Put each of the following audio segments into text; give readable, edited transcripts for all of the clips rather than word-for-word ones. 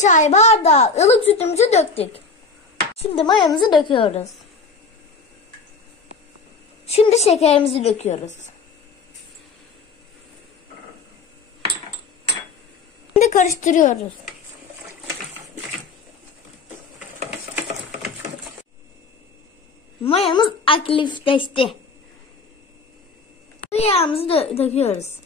çay bardağı ılık sütümüzü döktük. Şimdi mayamızı döküyoruz. Şimdi şekerimizi döküyoruz. Şimdi karıştırıyoruz. Mayamız aktifleşti. Yağımızı döküyoruz.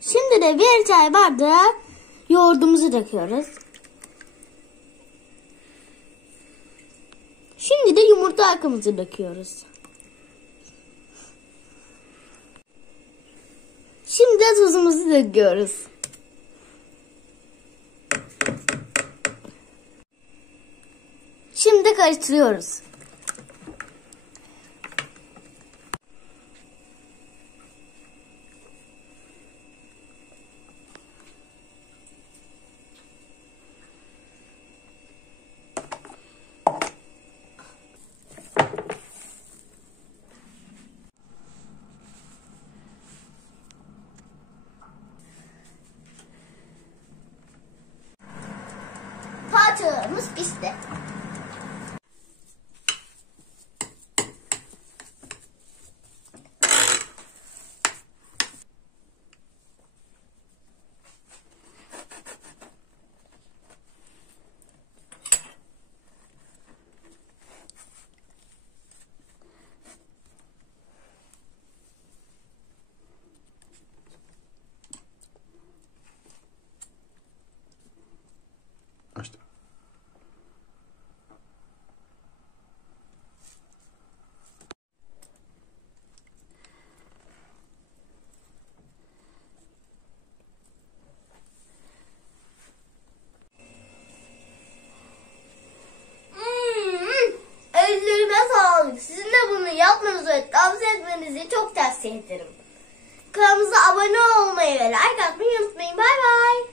Şimdi de bir çay bardağı yoğurdumuzu döküyoruz. Şimdi de yumurta akımızı döküyoruz. Şimdi de tuzumuzu döküyoruz. Şimdi karıştırıyoruz. Poğaçalarımız pişti. Açtım. Ellerime sağlık. Sizin de bunu yapmanızı ve tavsiye etmenizi çok tavsiye ederim. Kanalımıza abone olmayı ve like atmayı unutmayın. Bay bay.